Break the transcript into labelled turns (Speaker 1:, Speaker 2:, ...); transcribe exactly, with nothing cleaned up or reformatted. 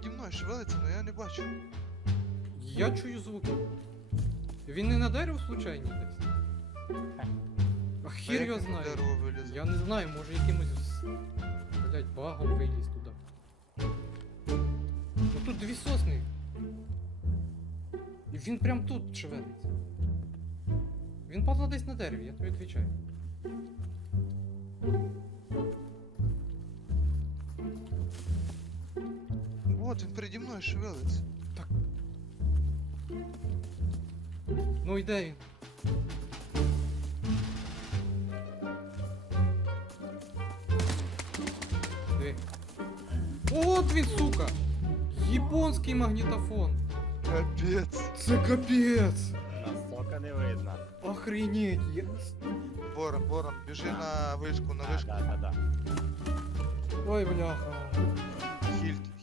Speaker 1: переді мною шевелиться, але я не бачу.
Speaker 2: Я чую звуки. Він не на дерево случайні десь? А
Speaker 1: А
Speaker 2: хір
Speaker 1: як
Speaker 2: його
Speaker 1: він на
Speaker 2: знає.
Speaker 1: дерево вилізе?
Speaker 2: Я не знаю, може якимось, блять, багом виліз туди. Ну тут дві сосни. І він прям тут шевелиться. Він падла десь на дереві, я тобі відвічаю.
Speaker 1: От, він переді мною шевелиться.
Speaker 2: Ну йде він. Диви. От він, сука! Японський магнітофон!
Speaker 1: Капець.
Speaker 2: Це капець!
Speaker 3: Настолько не видно.
Speaker 2: Охренеть! Я...
Speaker 1: Борон, Борон, біжи на вишку, на
Speaker 3: Да,
Speaker 1: вишку.
Speaker 3: да, да, да.
Speaker 2: Ой, бляха.
Speaker 1: Хіль,